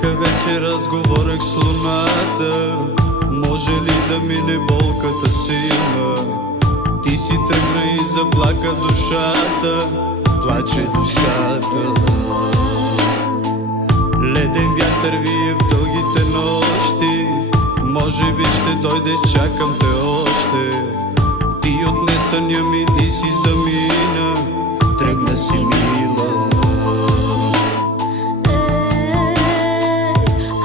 Всяка вечер аз говорех с луната, може ли да мине болката силна? Ти си тръгна и заплака душата, плаче душата. Леден вятър вие в дългите нощи, може би ще дойдеш, чакам те още. Ти отне съня ми и си замина, тръгна си мила.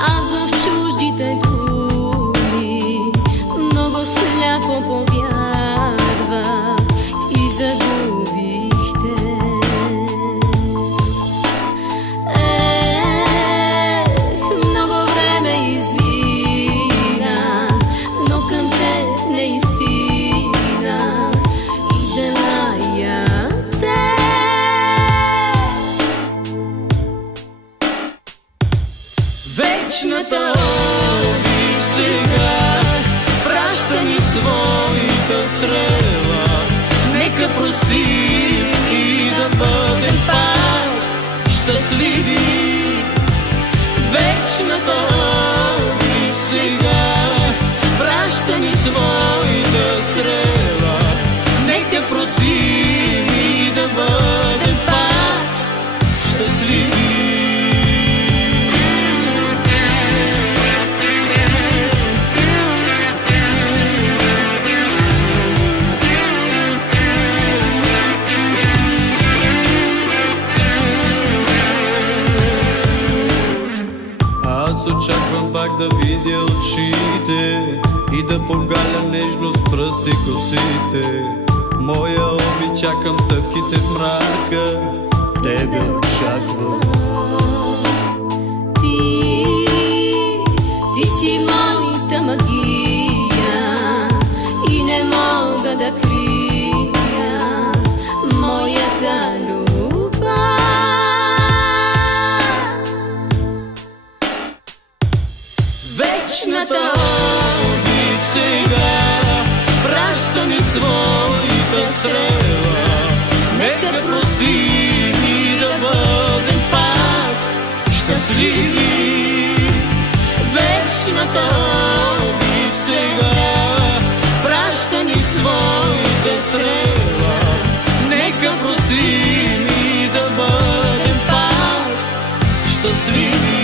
Аз в чуждите думи много сляпо повярвах и загубих те. Много време измина, но към те не стигнах и желая те. Вечната обич сега праща ни своята стрела. Нека простим и да бъдем пак щастливи. Вечната обич сега праща ни своята стрела. Нека простим и да бъдем пак щастливи. Аз очаквам пак да видя очите и да погаля нежно с пръсти косите. Моя оби, чакам стъпките в мрака, тебе очаквам. Ти си моята магия и не мога да крия моята любов. Вечната обич сега праща ни своята стрела. Нека простим и да бъдем пак щастливи. Вечната обич сега праща ни своята стрела. Нека простим и да бъдем пак щастливи.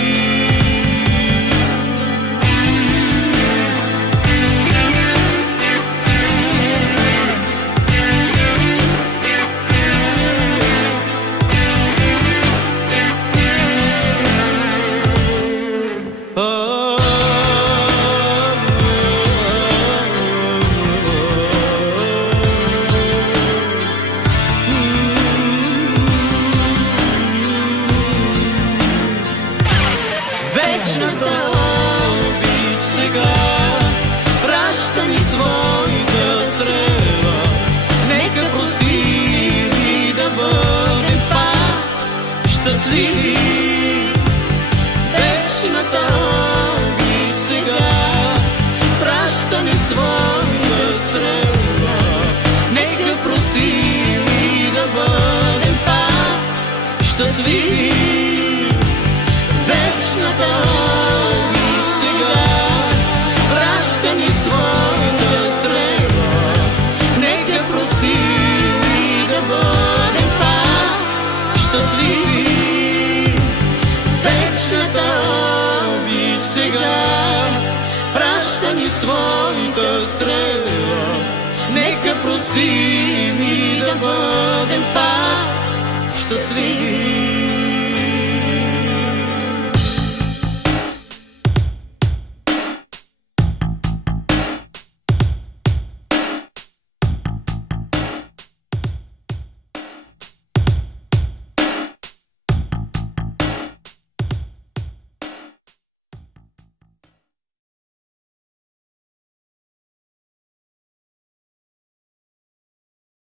Вечната